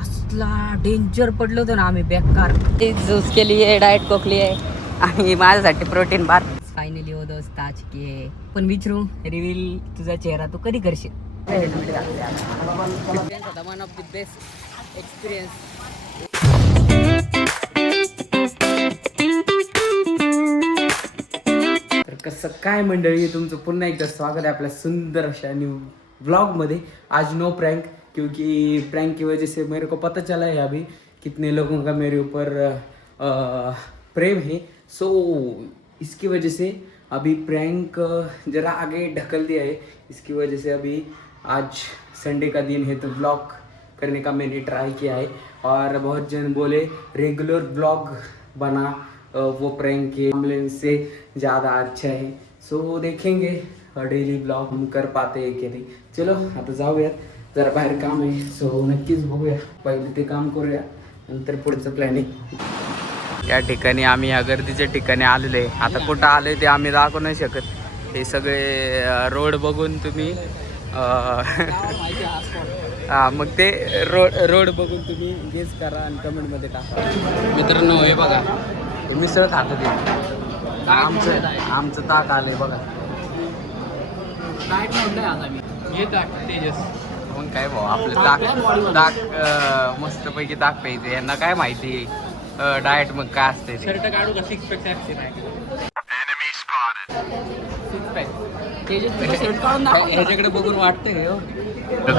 असला डेंजर पडलो होतो ना आम्ही बेकार. ज्यूस केली आहे, डाएट कोकली आहे आणि माझ्यासाठी प्रोटीन बार. फायनली हो दोस्त आज की पण विचारू रिव्हील तुझा चेहरा तू कधी करशील? One of the best experience. तर कसं काय मंडळी, तुमचं पुन्हा एकदा स्वागत आहे आपल्या सुंदर अशा न्यू व्लॉगमध्ये. आज नो प्रैंक, क्योंकि प्रैंक की वजह से मेरे को पता चला है अभी कितने लोगों का मेरे ऊपर प्रेम है. सो इसकी वजह से अभी प्रैंक ज़रा आगे ढकल दिया है. इसकी वजह से अभी आज संडे का दिन है तो व्लॉग करने का मैंने ट्राई किया है. और बहुत जन बोले रेगुलर व्लॉग बना, वो प्रैंक के मामले से ज़्यादा अच्छा है. सो देखेंगे डेली ब्लॉग हम कर पाते हैं की नाही. चलो आता जाऊयात, जरा बाहेर काम आहे. सो नक्कीच बघूया, पहिले ते काम करूया नंतर पुढचं प्लॅनिंग. या ठिकाणी आम्ही या गर्दीच्या ठिकाणी आलेलो आहे. आता कुठं आलोय ते आम्ही दाखवू नाही शकत. हे सगळे रोड बघून तुम्ही हा मग ते रोड बघून तुम्ही गेस करा आणि कमेंटमध्ये टाका. मित्रांनो हे बघा, मिसळ खात होते. आमचं ताक आलंय बघा. तेजस मग काय भाऊ, आपलं ताक मस्तपैकी ताक प्यायचं. यांना काय माहिती डाएट मग काय असते. शर्ट काढू का? सिक्स पॅक ह्याच्याकडे बघून वाटतंय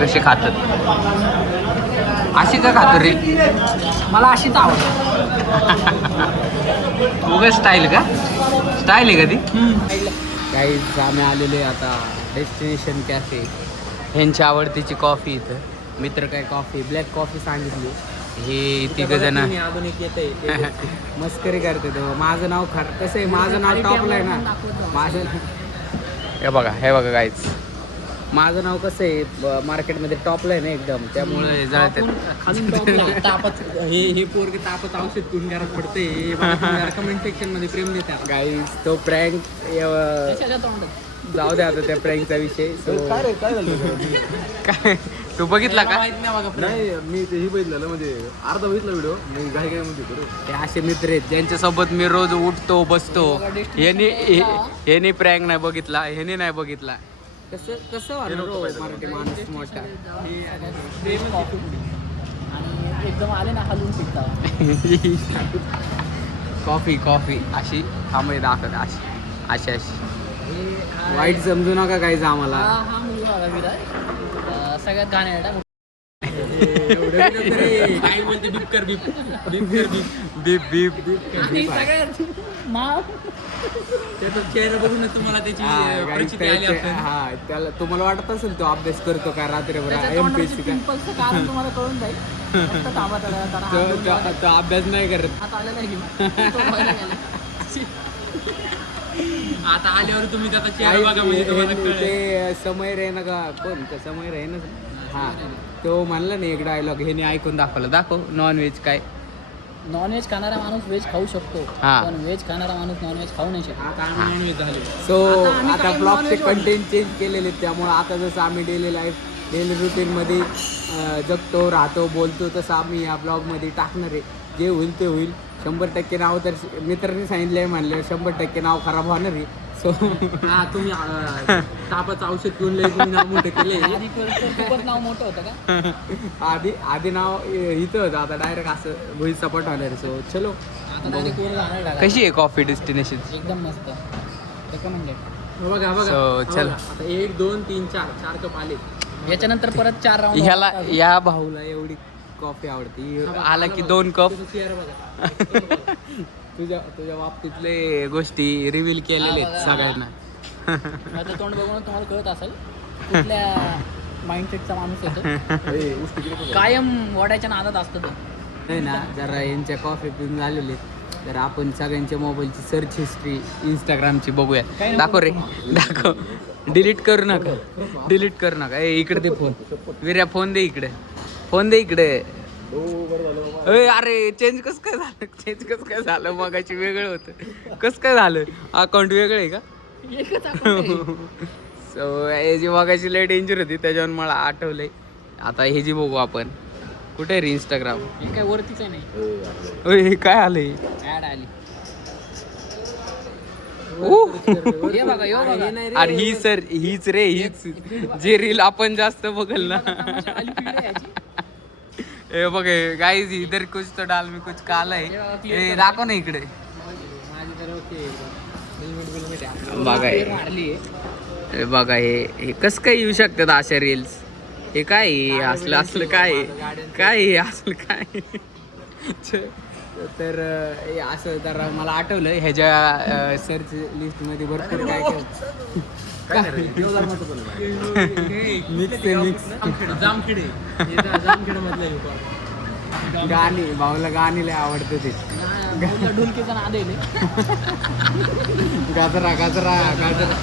कशी खातात. अशी का खातो रे? मला अशीच आवडतं. उगाच स्टाईल का? स्टाईल आहे का ती? काही आम्ही आलेले आता डेस्टिनेशन कॅफे. ह्यांची आवडतीची कॉफी इथं. मित्र काय कॉफी, ब्लॅक कॉफी सांगितली. हे तिघ जण मस्करी करते. तो माझं नाव कसं आहे, माझं नाव टॉपला आहे ना. माझं हे बघा गाईज, माझं नाव कसं आहे मार्केटमध्ये टॉपला आहे ना एकदम. त्यामुळे तापच हे पोरगे तापच औषध पिऊन घरात पडते. कमेंट सेक्शन मध्ये प्रेम देतात गाईज. तो प्रँक जाऊ द्या आता त्या प्रँकचा विषय. काय तू बघितला का? नाही, मी तेही बघितलं, म्हणजे अर्धा बघितला व्हिडिओ. मी घाई मध्ये ते असे मित्र आहेत ज्यांच्यासोबत मी रोज उठतो बसतो. ह्यानी प्रँक नाही बघितला, ह्यानी नाही बघितला. कसं मराठी माणूस मोठा एकदम आले ना हलून शिकता. कॉफी अशी थांबे दाखवत अशी वाईट समजू नका काहीच आम्हाला. सगळ्यात गाणे काय बोलते बीप कर बीप त्याचा चेहरा बघून तुम्हाला त्याची परिचिती आली असेल. हा, त्याला तुम्हाला वाटत असेल तो अभ्यास करतो का रात्रभर एमपीएससी का? कारण तुम्हाला कळून जाईल. तो अभ्यास नाही करत. आता आल्यावर तुम्ही त्याचा चेहरा बघा. ते समय रे ना का कोण समय रे ना. हा, तो म्हणला नाही एक डायलॉग, हे ऐकून दाखव. नॉनव्हेज काय? नॉनव्हेज खाणारा माणूस व्हेज खाऊ शकतो, पण व्हेज खाणारा माणूस नॉनव्हेज खाऊ नाही शकतो. आता आम्ही नॉनव्हेज झालो. सो आता ब्लॉगचे कंटेंट चेंज केलेले, त्यामुळे आता जसं आम्ही डेली रुटीनमध्ये जगतो, राहतो, बोलतो, तसं आम्ही या ब्लॉगमध्ये टाकणार आहे. जे होईल ते होईल. 100% नाव तर मित्रांनी सांगितलं आहे म्हणलं 100% नाव खराब होणार आहे. सो हा, तुम्ही तापाचं औषध पिऊन तुम्ही नाव मोठं केले. नाव मोठं होतं का? आधी नाव इथं होतं, आता डायरेक्ट असं भुई सपाट होणार. सो चलो. कशी आहे कॉफी डेस्टिनेशन? एकदम मस्त, रेकमेंडेड. बघा चल. आता 1 2 3 4 कप आले. याच्यानंतर परत 4 राऊंड. ह्याला या भाऊला एवढी कॉफी आवडती, आला की 2 कप. तुझ्या बाबतीतले गोष्टी रिव्हील केलेले आहेत सगळ्यांना. तोंड बघून तुम्हाला कळत असेल कुठल्या माइंडसेटचा माणूस होतो. कायम वडायच्या नादात असतो तो नाही ना. जरा यांच्या कॉफी पिऊन झालेले तर आपण सगळ्यांच्या मोबाईलची सर्च हिस्ट्री इंस्टाग्रामची बघूया. दाखव रे, दाखव. डिलीट करू नका. इकडे दे फोन. विर्या फोन दे इकडे. अरे चेंज कसं काय झालं? मगाशी वेगळं होतं, कसं काय झालं? अकाउंट वेगळं आहे का? सो हे जी मगाशी लय डेंजर होती, त्याच्यावर मला आठवलंय. आता हे जी बघू आपण कुठे रे इंस्टाग्राम? हे काय वरतीच आहे नाही. ओय हे काय आलंय? ऍड आली. ओह! हे बघा यो बघा. अरे हीच रे जे रील आपण जास्त बघल ना. आली पिढी याची. ए बघ गाइस इधर कुछ तो डाल में कुछ काला है. ए दाखव ना इकडे. माझी तर ओके एकदम. बघा मारली हे बघा हे कसं काय येऊ शकतात अशा रील्स? हे काय आहे? असलं काय आहे? काय आहे? असलं काय आहे? तर हे असं तर मला आठवलं ह्याच्या सर्च लिस्ट मध्ये भरपूर काय काय मिक्स जामखेडे. जामखेडे मधलं गाणी भाऊला गाणी लय आवडतं ते. ढोलकीचा नाद आहे. गाजरा गाजरा गाजरा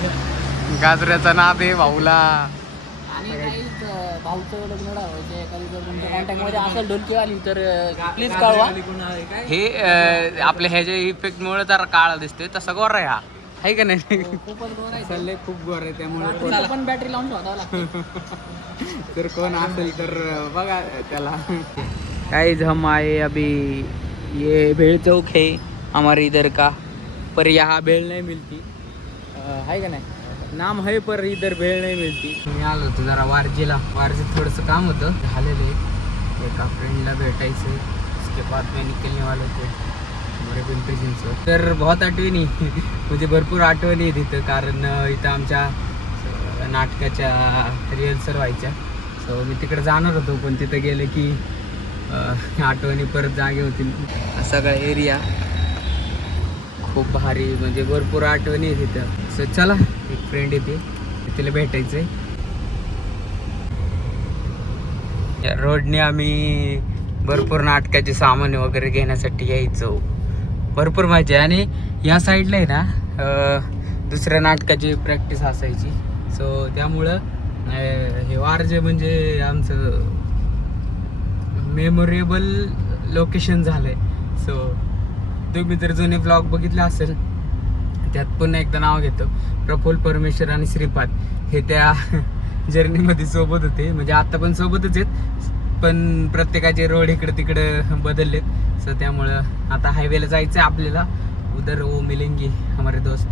गाजऱ्याचा नाद आहे भाऊला. आणि काही भाऊचं लग्न लावायचं एखादी जर तुमच्या कॉन्टॅक्टमध्ये असेल ढोलकीवाली तर प्लीज कळवा. हे आपल्या ह्याच्या इफेक्ट मुळे जरा काळा दिसतोय तसं गोरा आहे हा आहे का नाही? खूपच गोर आहे. सल्ले खूप गोर आहे त्यामुळे त्याला पण बॅटरी लावून ठेवावं लागतं. तर कोण असेल तर बघा त्याला. गाइस हम आए अभी ये भेड़ चौक है हमारे इधर का, पर यहाँ भेड़ नहीं मिलती है का नाही? नाम है पर इधर भेड़ नहीं मिलती. मी आलो होतो जरा वारजीला. वारजीत थोडंसं काम होतं झालेलं आहे. एका फ्रेंडला भेटायचं. उसके बाद में निकलने वाले थे हमारे पिंपरी चिंचवड. तर बहुत आठवणी म्हणजे भरपूर आठवणी आहे तिथं, कारण इथं आमच्या नाटकाच्या रिहर्सल व्हायच्या. सो मी तिकडे जाणार होतो पण तिथं गेले की आठवणी परत जागे होतील. सगळा एरिया खूप भारी म्हणजे भरपूर आठवणी आहे तिथं. सो चला एक फ्रेंड येते तिला भेटायचंय. या रोडने आम्ही भरपूर नाटकाचे सामान वगैरे घेण्यासाठी यायचो. भरपूर मजा. आणि या साईडला आहे ना दुसऱ्या नाटकाची प्रॅक्टिस असायची. सो त्यामुळं हे वारजे म्हणजे आमचं मेमोरेबल लोकेशन झालंय. सो तुम्ही जर जुने ब्लॉग बघितले असेल त्यात पुन्हा एकदा नाव घेतो. प्रफुल्ल परमेश्वर आणि श्रीपाद हे त्या जर्नीमध्ये सोबत होते. म्हणजे आता पण सोबतच आहेत पण प्रत्येकाचे रोड इकडे तिकडे बदललेत. सो त्यामुळं आता हायवेला जायचं आहे आपल्याला. उधर वो मिलेंगे हमारे दोस्त,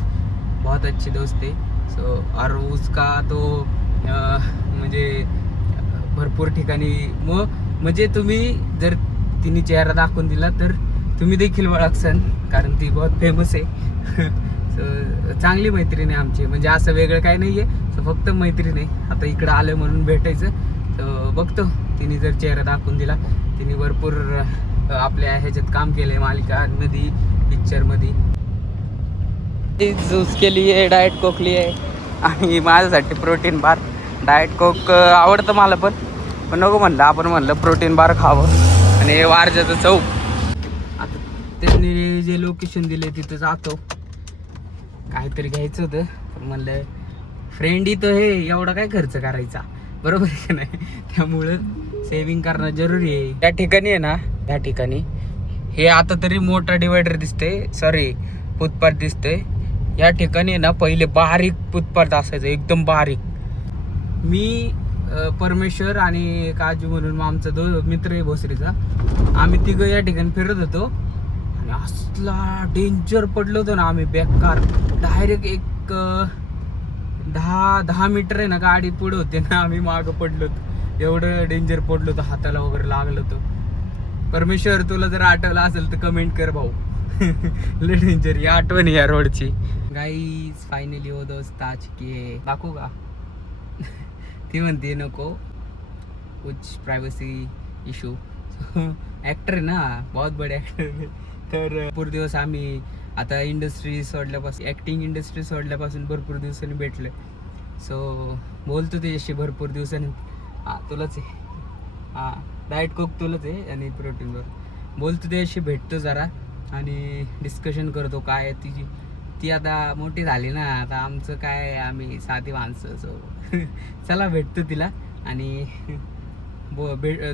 बहुत अच्छे दोस्त है. सो और उसका तो म्हणजे भरपूर ठिकाणी म्हणजे तुम्ही जर तिने चेहरा दाखवून दिला तर तुम्ही देखील ओळखसान, कारण ती बहुत फेमस आहे. सो चांगली मैत्रीण आहे आमची. म्हणजे असं वेगळं काही नाही आहे. सो फक्त मैत्रीण आहे. आता इकडं आलं म्हणून भेटायचं. तर बघतो तिने जर चेहरा दाखवून दिला. तिने भरपूर आपल्या ह्याच्यात काम केलंय मालिकांमध्ये, पिक्चरमध्ये. उसके लिए डाएट कोक लिए आणि माझ्यासाठी प्रोटीन बार. डाएट कोक आवडतं मला पण नको म्हणलं. आपण म्हणलं प्रोटीन बार खावं. आणि वारजाचं चौक. आता त्यांनी जे लोकेशन दिले तिथं जातो. काहीतरी घ्यायचं होतं पण म्हणलं फ्रेंड इथं हे एवढा काय खर्च करायचा, बरोबर आहे का नाही? त्यामुळं सेविंग करणं जरुरी आहे. त्या ठिकाणी आहे ना, त्या ठिकाणी हे आता तरी मोठा डिवायडर दिसते, सॉरी फुटपाथ दिसतंय. या ठिकाणी आहे ना पहिले बारीक फुटपाथ असायचं, एकदम बारीक. मी परमेश्वर आणि काजू म्हणून आमचा मित्र आहे भोसरीचा, आम्ही तिघं या ठिकाणी फिरत होतो आणि असला डेंजर पडलो होतो ना आम्ही, बेकार. डायरेक्ट एक 10 मीटर आहे ना गाडी पुढे होते ना, आम्ही मागं पडलो होतो. एवढं डेंजर पडलो होतो, हाताला वगैरे लागलं होतं. परमेश्वर तुला जर आठवलं असेल तर कमेंट कर भाऊ. लय डेंजर या आठवणी या रोडची. गाईज फायनली वो दोस्त आज के दाखवू का? ती म्हणते नको, कुछ प्रायव्हसी इशू. ॲक्टर आहे ना, बहुत बडे ॲक्टर. तर भरपूर दिवस आम्ही आता इंडस्ट्री सोडल्यापासून, ॲक्टिंग इंडस्ट्री सोडल्यापासून भरपूर दिवसांनी भेटलो. सो बोलतो त्याच्याशी भरपूर दिवसांनी. हां तुलाच आहे, हां डाएट कोक तुलाच आहे आणि प्रोटीनवर बोलतो त्याच्याशी, भेटतो जरा आणि डिस्कशन करतो. काय तिची ती आता मोठी झाली ना, आता आमचं काय, आम्ही साधी माणसं. सो चला भेटतो तिला. आणि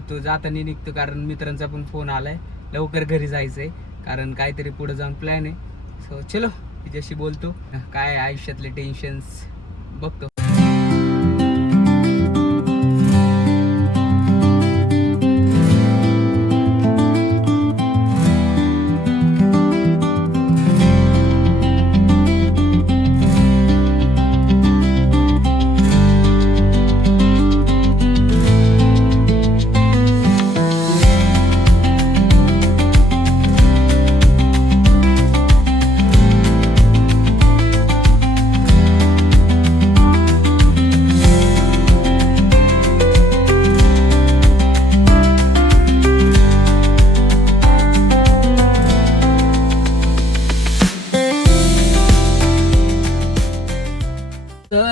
तो जाताना निघतो कारण मित्रांचा पण फोन आलाय, लवकर घरी जायचंय कारण काहीतरी पुढे जाऊन प्लॅन आहे. सो चलो तिच्याशी बोलतो, काय आयुष्यातले टेन्शन्स बघतो.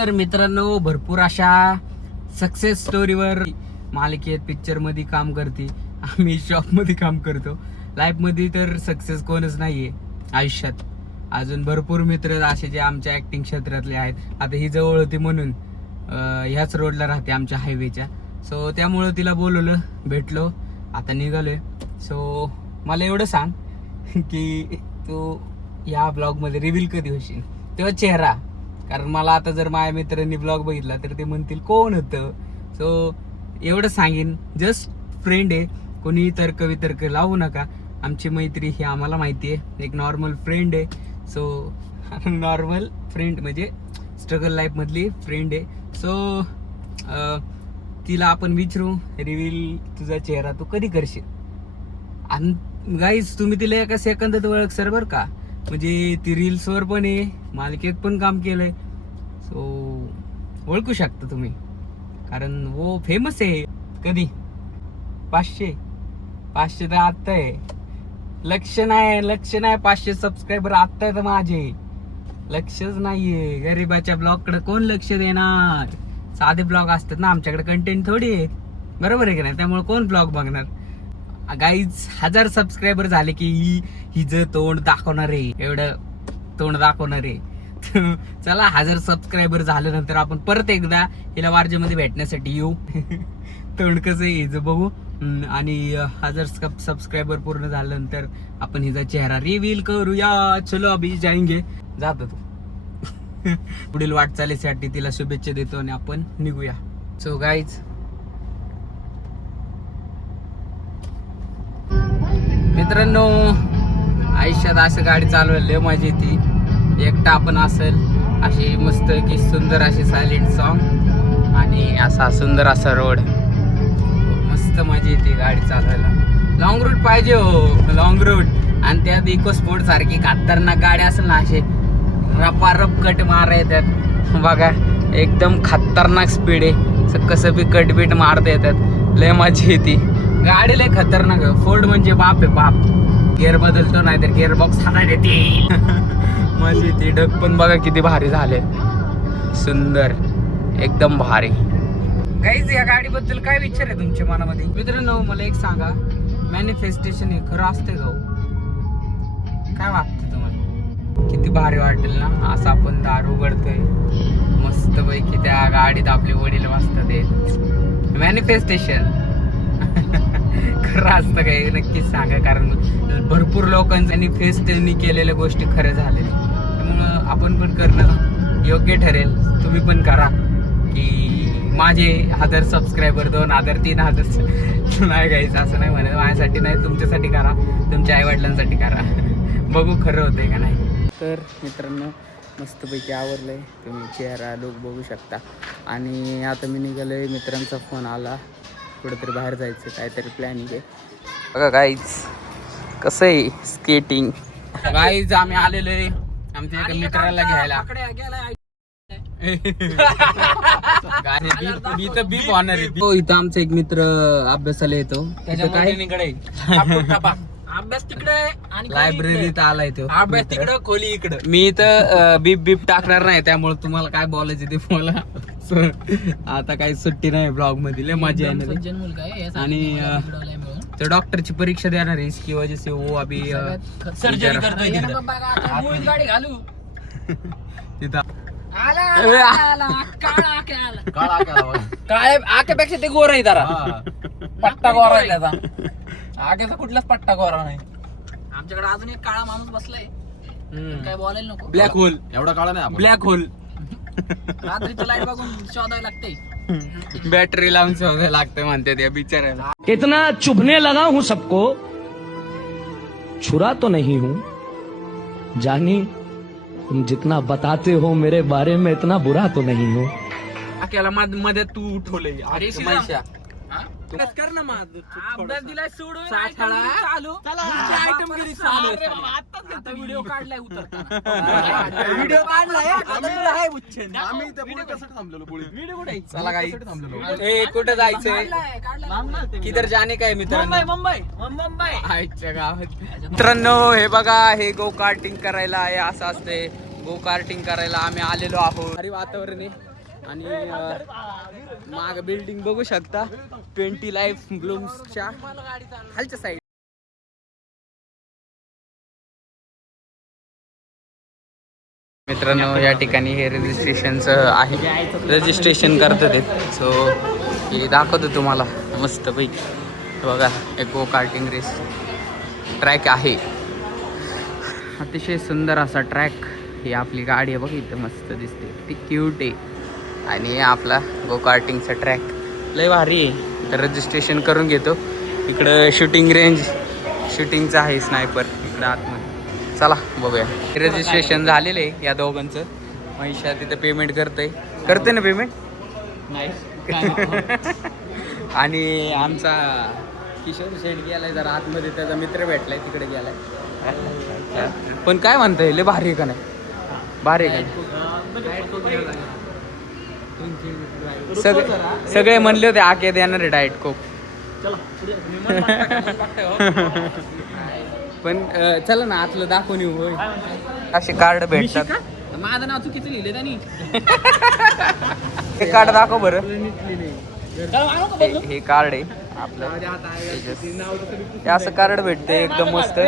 तर मित्रांनो भरपूर अशा सक्सेस स्टोरीवर मालिकेत पिक्चर मध्ये काम करते, आम्ही शॉप मध्ये काम करतो. लाईफ मध्ये तर सक्सेस कोणच नाहीये आयुष्यात. अजून भरपूर मित्र असे जे आमच्या ऍक्टिंग क्षेत्रातले आहेत. आता ही जवळ होती म्हणून ह्याच रोडला राहते आमच्या हायवेच्या. सो त्यामुळं तिला बोलवलं, भेटलो, आता निघालोय. सो मला एवढं सांग की तू या ब्लॉगमध्ये रिव्हील कधी होशील तेव्हा चेहरा. कारण मला आता जर माझ्या मित्रांनी ब्लॉग बघितला तर ते म्हणतील कोण होतं. सो एवढं सांगेन, जस्ट फ्रेंड आहे, कोणी तर्क वितर्क लावू नका. आमची मैत्री ही आम्हाला माहिती आहे, एक नॉर्मल फ्रेंड आहे. सो नॉर्मल फ्रेंड म्हणजे स्ट्रगल लाईफमधली फ्रेंड आहे. सो तिला आपण विचारू रिव्हील तुझा चेहरा तू कधी करशील. आणि गाईज तुम्ही तिला एका सेकंदात ओळख सर बरं का. म्हणजे ती रील्सवर पण आहे, मालिकेत पण काम केलंय. सो ओळखू शकता तुम्ही, कारण वो फेमस आहे. कधी 500 तर आत्ता आहे. लक्ष नाही 500 सबस्क्रायबर आत्ता आहे तर माझे. लक्षच नाहीये. गरीबाच्या ब्लॉग कडे कोण लक्ष देणार. साधे ब्लॉग असतात ना, आमच्याकडे कंटेंट थोडी आहे, बरोबर आहे की नाही. त्यामुळे कोण ब्लॉग बघणार. गाईज 1000 सबस्क्रायबर झाले की हिचं तोंड दाखवणार आहे, एवढं तोंड दाखवणार आहे. चला 1000 सबस्क्रायबर झाल्यानंतर आपण परत एकदा हिला वारजेमध्ये भेटण्यासाठी येऊ. तोंड कसं आहे हिचं बघू. आणि 1000 सबस्क्रायबर पूर्ण झाल्यानंतर आपण हिचा चेहरा रिव्हील करूया. चलो अभी जाएंगे. जातो तू. पुढील वाटचालीसाठी तिला शुभेच्छा देतो आणि आपण निघूया. सो गाईज मित्रांनो, आयुष्यात असं गाडी चालवायला लय मजा येते. एकटा आपण असेल अशी मस्त की सुंदर अशी सायलेंट सॉन्ग आणि असा सुंदर असा रोड, मस्त मजा येते गाडी चालवायला. लॉंग रूट पाहिजे हो, लॉंग रूट. आणि त्यात इको स्पोर्ट सारखी खतरनाक गाडी असेल ना, असे रपारप कट मारा येतात बघा, एकदम खतरनाक स्पीड आहे. कसं बी कट बीट मारता येतात, लय मजा येते. गाडी लय खतरनाक आहे. फोर्ड म्हणजे बाप आहे बाप. गिअर बदलतो नाही तर गिअर बॉक्स हातात येते. मजा येते. ढग पण बघा किती भारी झाले, सुंदर एकदम भारी. गाईज या गाडीबद्दल काय विचार आहे तुमच्या मनामध्ये. मित्रांनो मला एक सांगा, मॅनिफेस्टेशन हे खरं असते का. काय वाटतं तुम्हाला. किती भारी वाटेल ना असं आपण दार उघडतोय मस्त पैकी, त्या गाडीत आपले वडील वाजतात. मॅनिफेस्टेशन खरं असतं काय नक्कीच सांगा. कारण भरपूर लोकांनी त्यांनी केलेल्या गोष्टी खऱ्या झालेल्या, त्यामुळं आपण पण करणं योग्य ठरेल. तुम्ही पण करा की माझे 1000 सबस्क्रायबर 2000 3000 नाही गायचं, असं नाही म्हणत. माझ्यासाठी नाही, तुमच्यासाठी करा, तुमच्या आईवडिलांसाठी करा. बघू खरं होतंय का नाही. तर मित्रांनो मस्तपैकी आवरलंय, तुम्ही चेहरा लुक बघू शकता. आणि आता मी निघालोय, मित्रांचा फोन आला, कुठेतरी बाहेर जायचं काहीतरी प्लॅनिंग आहे. बघा गाईज कसं आहे स्केटिंग. गाईज आम्ही आलेलो आहे आमच्या एका मित्राला घ्यायला. बीप होणार आहे. इथं आमचा एक मित्र अभ्यासाला येतो. त्याच्या काय अभ्यास तिकडे आणि लायब्ररीत आलाय तो. अभ्यास तिकडे खोली इकडे. मी इथं बीप बीप टाकणार नाही, त्यामुळे तुम्हाला काय बोलायचं ते बोला. आता काही सुट्टी नाही ब्लॉग मध्ये, लय मजा येणार. आणि तो डॉक्टरची परीक्षा देणार आहे, इसकी वजह से वो अभी सर्जरी करतोय. गाडी घालू तिथं काळ्या आक्यापेक्षा ते गोर आहे जरा. पट्टा गोरा आहे त्याचा. आग्याचा कुठलाच पट्टा गोरा नाही. आमच्याकडे अजून एक काळा माणूस बसलाय, काय बोलायला नको. Black hole. एवढा काळा नाही. ब्लॅक होल रात्रीचं लाईट बघून शोधायला लागते, बॅटरी लावून शोधायला लागतंय म्हणते त्या बिचाऱ्याला. इतना चुभने लगा हूं सबको, छुरा तो नहीं हूं, जानी तुम जितना बताते हो मेरे बारे में इतना बुरा तो नहीं हूं. आक्याला मध्ये तू उठवलंय. अरे मैशा कर ना माझं. अभ्यास दिलाय सोडून साठाळा. चालू आयटम गिरी चालू. आता व्हिडिओ काढलाय उतरताना. व्हिडिओ काढलाय आता तुला आहे उच्चन. आम्ही त्या पुढे कसं थांबलेलो पुढे. व्हिडिओ कुठे चला काही थांबलेलो. ए कुठं जायचंय, किधर जाणे काय मित्रांनो. मुंबई आईच्या गावात. मित्रांनो हे बघा, हे गो कार्टिंग करायला आहे, असं असते गो कार्टिंग करायला आम्ही आलेलो आहोत. भारी वातावरण आहे, आणि माग बिल्डिंग बघू शकता 20 लाईफ ब्लूम्सच्या खालच्या साईड. मित्रांनो या ठिकाणी हे रजिस्ट्रेशनचं आहे, रजिस्ट्रेशन करतात ते. सो हे दाखवतो तुम्हाला मस्तपैकी बघा. एक गो कार्टिंग रेस ट्रॅक आहे, अतिशय सुंदर असा ट्रॅक. ही आपली गाडी आहे बघ, इथं मस्त दिसते, ती क्यूट आहे. आणि हे आपला गो कार्टिंगचा ट्रॅक लय भारी आहे. तर रजिस्ट्रेशन करून घेतो. इकडं शूटिंग रेंज, शूटिंगचं आहे स्नायपर इकडं आतमध्ये. चला बघूया. रजिस्ट्रेशन झालेलं आहे या दोघांचं. महिषा तिथं पेमेंट करते ना पेमेंट नाही. आणि आमचा किशोर शेठ गेलाय जरा आतमध्ये, त्याचा मित्र भेटलाय तिकडे गेलाय. पण काय म्हणताय, लय भारी आहे का नाही? भारी आहे का? सगळे म्हणले होते आके देणार आहे डाएट कोक. पण चला ना आतलं दाखवून येऊ. होय असे कार्ड भेटतात. माझं नाव चुकीचं लिहिलं त्यांनी. हे कार्ड दाखव बरं. हे कार्ड आहे आपलं. हे असं कार्ड भेटते एकदम मस्त.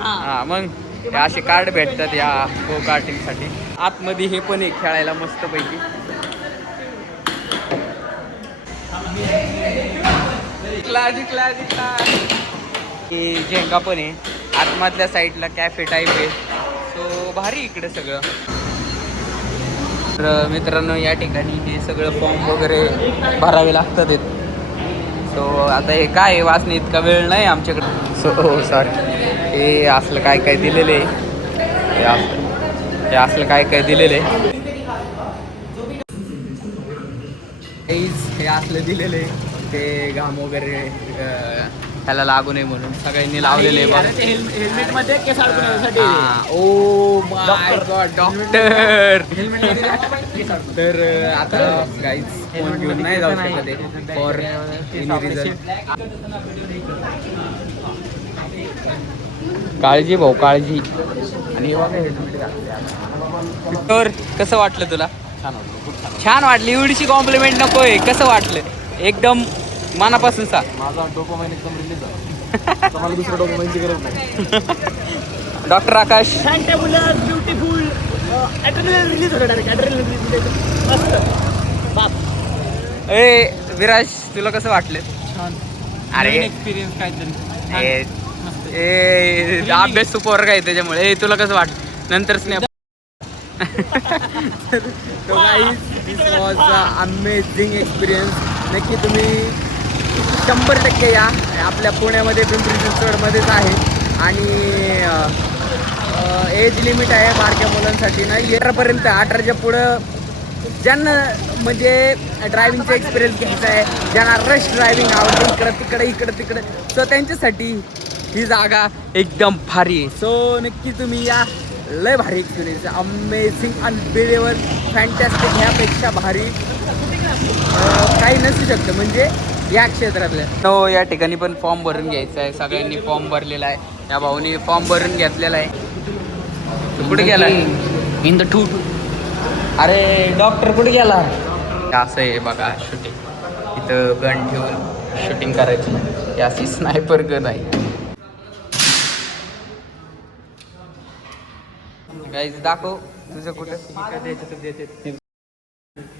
हा मग हे असे कार्ड भेटतात या गो कार्टिंगसाठी. आतमध्ये हे पण आहे खेळायला मस्त पैकी. हे झेंगा पण आहे. आतमधल्या साईडला कॅफे टाईप आहे. सो भारी इकडे सगळं. तर मित्रांनो या ठिकाणी हे सगळं फॉर्म वगैरे भरावे लागतात. सो आता हे काय आहे, वाचणे इतका वेळ नाही आमच्याकडे. So sorry. हे असलं काय काय दिलेलं आहे. हे असलं काय काय दिलेलं आहे. हे असलं दिलेलं आहे ते घाम वगैरे ह्याला लागू नये म्हणून सगळ्यांनी लावलेले आहे बघ. हेल्मेट मध्ये केस अडकवण्यासाठी. Oh my God doctor. तर आता गाईज फोन घेऊन नाही जाऊ शकत फॉर एनी रिझन. काळजी भाऊ काळजी. आणि तर कसं वाटलं तुला? छान वाटली. एवढीशी कॉम्प्लिमेंट नकोय. कसं वाटलं एकदम मनापासून सांग. माझा डोपामाइन एकदम रिलीज झाला. मला दुसऱ्या डोपामाइनची गरज नाही. डॉक्टर आकाश. ब्युटिफुल रिलीज होतं डायरेक्ट. ए विराज तुला कसं वाटलं? छान. अरे एक्सपिरियन्स काहीतरी. अभ्यास सुपर काय त्याच्यामुळे. तुला कसं वाटलं नंतर स्नॅप? तो guys this was amazing experience. नक्की तुम्ही 100% या. आपल्या पुण्यामध्ये पिंपरी चिंचवडमध्येच आहे. आणि एज लिमिट आहे बारक्या मुलांसाठी नाही. 18पर्यंत. 18च्या पुढं ज्यांना म्हणजे ड्रायव्हिंगचा एक्सपिरियन्स घ्यायचा आहे, ज्यांना रश ड्रायव्हिंग आवडतं इकडं तिकडं सो त्यांच्यासाठी ही जागा एकदम भारी आहे. सो नक्की तुम्ही या. लय भारी एक्सपिरियन्स. Amazing, unbelievable, fantastic. ह्यापेक्षा भारी काही नसू शकतं म्हणजे या क्षेत्रातलं. तो या ठिकाणी पण फॉर्म भरून घ्यायचा आहे. सगळ्यांनी फॉर्म भरलेला आहे. या भाऊनी फॉर्म भरून घेतलेला आहे. तू कुठे गेला? In the two. अरे डॉक्टर कुठे गेला? असं आहे बघा शूटिंग. इथं गन ठेवून शूटिंग करायची. ही अशी स्नायपर गन आहे. गाईज दाखव तुझं कुठं.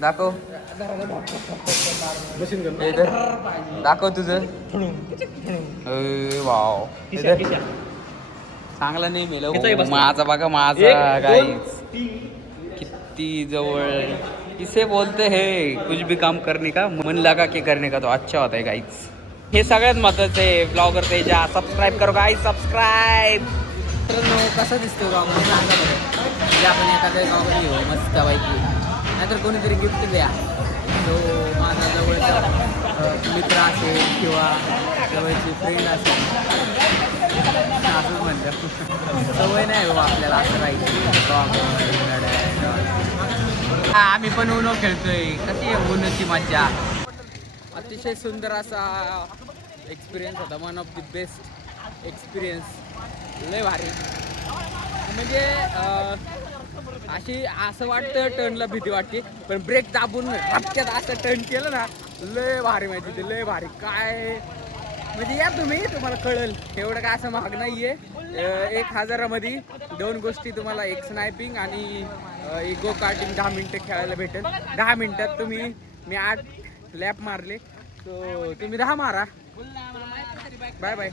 दाखव दाखव तुझं. वाव चांगला नाही मेल. माझा बघा माझा गाईज किती जवळ. किसे बोलते है कुछ भी काम करने का मन लगा के करने का तो अच्छा होता है गाईज. हे सगळ्यात महत्वाचं आहे. ब्लॉगर पेजा सबस्क्राईब करो गाईज, सबस्क्राईब. कसं दिसतो गाव सांगा बरं. म्हणजे आपण एखाद्या गावाकडे घेऊ मस्त पैकी, नाहीतर कोणीतरी गिफ्ट द्या. तो माझा जवळचा मित्र असेल किंवा जवळची फ्रेंड असेल असंच म्हणलं. सवय नाही बाबा आपल्याला असं राहायची. आम्ही पण उनो खेळतोय. कशी आहे उनोची मज्जा. अतिशय सुंदर असा एक्सपिरियन्स होता. One of the best experience. लय भारी म्हणजे अशी असं वाटतं टर्नला भीती वाटते, पण ब्रेक दाबून हपक्यात असं टर्न केलं ना, लय भारी माहिती ते, लय भारी काय म्हणजे. या तुम्हाला कळेल. एवढं काय असं महाग नाहीये. 1000मध्ये 2 गोष्टी तुम्हाला, एक स्नायपिंग आणि एक गो कार्टिंग 10 मिनिटं खेळायला भेटेल. 10 मिनिटात मी 8 लॅप मारले, तो तुम्ही 10 मारा. Bye bye.